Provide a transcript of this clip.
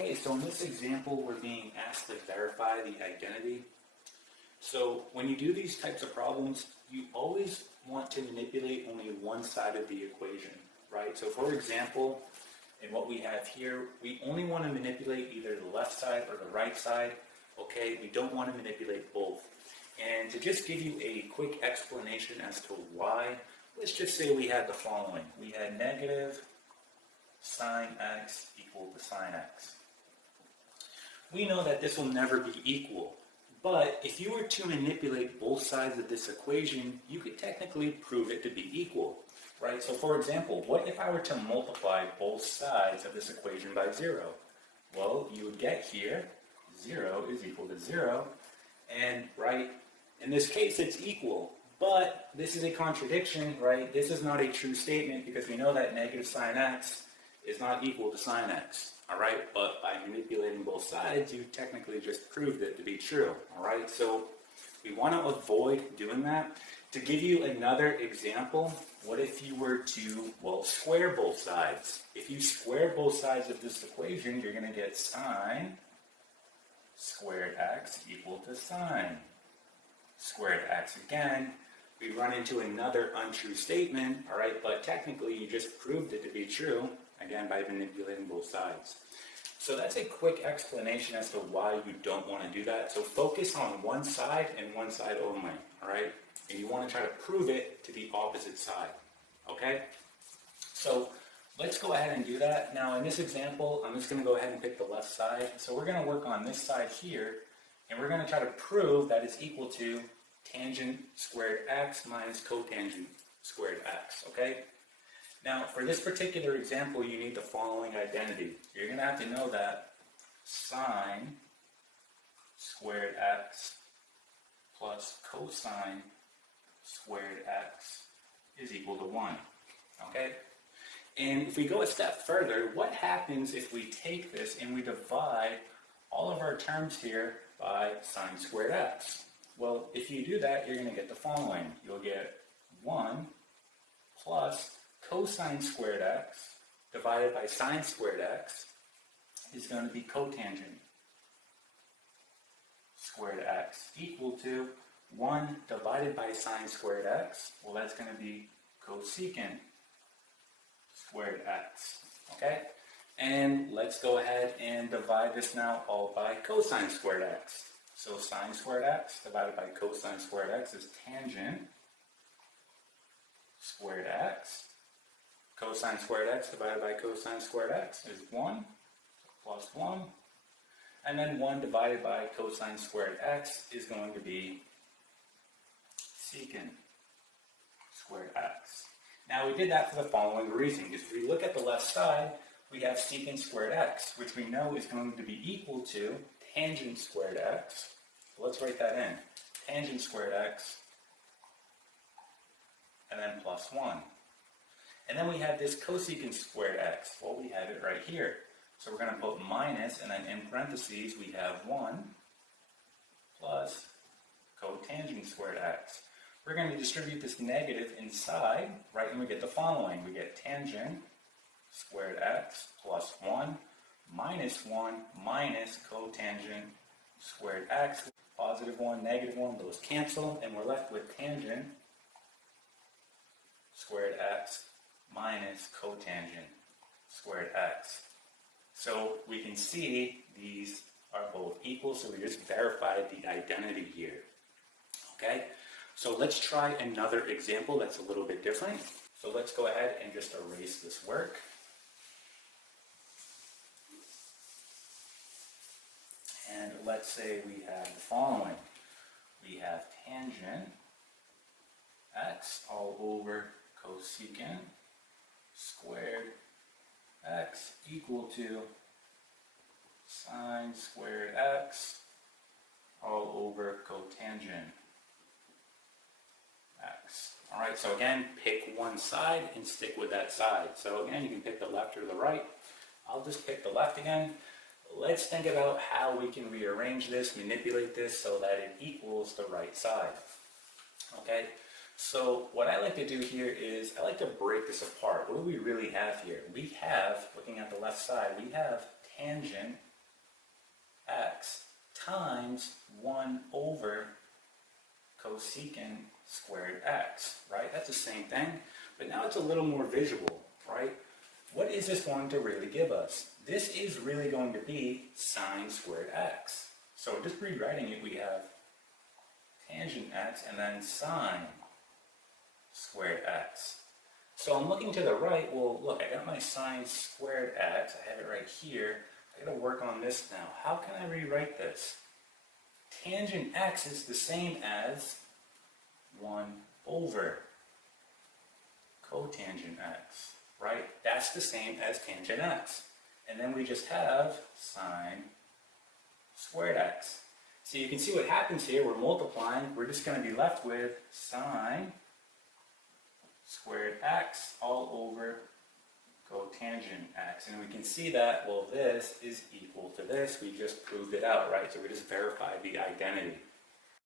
Okay, so in this example, we're being asked to verify the identity. So when you do these types of problems, you always want to manipulate only one side of the equation, right? So for example, in what we have here, we only want to manipulate either the left side or the right side, okay? We don't want to manipulate both. And to just give you a quick explanation as to why, let's just say we had the following. We had negative sine x equal to sine x. We know that this will never be equal, but if you were to manipulate both sides of this equation, you could technically prove it to be equal, right? So for example, what if I were to multiply both sides of this equation by 0? Well, you would get here, 0 is equal to 0, and right, in this case it's equal, but this is a contradiction, right? This is not a true statement because we know that negative sine x is not equal to sine x, all right? But by manipulating both sides, you technically just proved it to be true, all right? So we want to avoid doing that. To give you another example, what if you were to, well, square both sides? If you square both sides of this equation, you're going to get sine squared x equal to sine squared x. Again, we run into another untrue statement, all right? But technically, you just proved it to be true, again, by manipulating both sides. So that's a quick explanation as to why you don't want to do that. So focus on one side and one side only, all right? And you want to try to prove it to the opposite side, okay? So let's go ahead and do that. Now in this example, I'm just going to go ahead and pick the left side. So we're going to work on this side here, and we're going to try to prove that it's equal to tangent squared x minus cotangent squared x, okay? Now, for this particular example, you need the following identity. You're going to have to know that sine squared x plus cosine squared x is equal to 1, okay? And if we go a step further, what happens if we take this and we divide all of our terms here by sine squared x? Well, if you do that, you're going to get the following. You'll get 1 plus cosine squared x divided by sine squared x is going to be cotangent squared x equal to 1 divided by sine squared x. Well, that's going to be cosecant squared x, okay? And let's go ahead and divide this now all by cosine squared x. So sine squared x divided by cosine squared x is tangent squared x. Cosine squared x divided by cosine squared x is 1 plus 1. And then 1 divided by cosine squared x is going to be secant squared x. Now we did that for the following reason. If we look at the left side, we have secant squared x, which we know is going to be equal to tangent squared x. So let's write that in. Tangent squared x, and then plus 1. And then we have this cosecant squared x. Well, we have it right here. So we're going to put minus, and then in parentheses we have 1 plus cotangent squared x. We're going to distribute this negative inside, right, and we get the following. We get tangent squared x plus 1 minus 1 minus cotangent squared x. Positive 1, negative 1, those cancel, and we're left with tangent squared x minus cotangent squared x. So we can see these are both equal, so we just verified the identity here. Okay, so let's try another example that's a little bit different. So let's go ahead and just erase this work. And let's say we have the following. We have tangent x all over cosecant squared x equal to sine squared x all over cotangent x. All right, so again, pick one side and stick with that side. So again, you can pick the left or the right. I'll just pick the left again. Let's think about how we can rearrange this, manipulate this so that it equals the right side. Okay, so what I like to do here is I like to break this apart. What do we really have here? We have, looking at the left side, we have tangent times 1 over cosecant squared x, right? That's the same thing, but now it's a little more visual, right? What is this going to really give us? This is really going to be sine squared x. So just rewriting it, we have tangent x and then sine squared x. So I'm looking to the right. Well, look, I got my sine squared x. I have it right here. I got to work on this now. How can I rewrite this? Tangent x is the same as 1 over cotangent x, right? That's the same as tangent x. And then we just have sine squared x. So you can see what happens here. We're multiplying. We're just going to be left with sine squared x all over cotangent x. And we can see that, well, this is equal to this. We just proved it out, right? So we just verified the identity.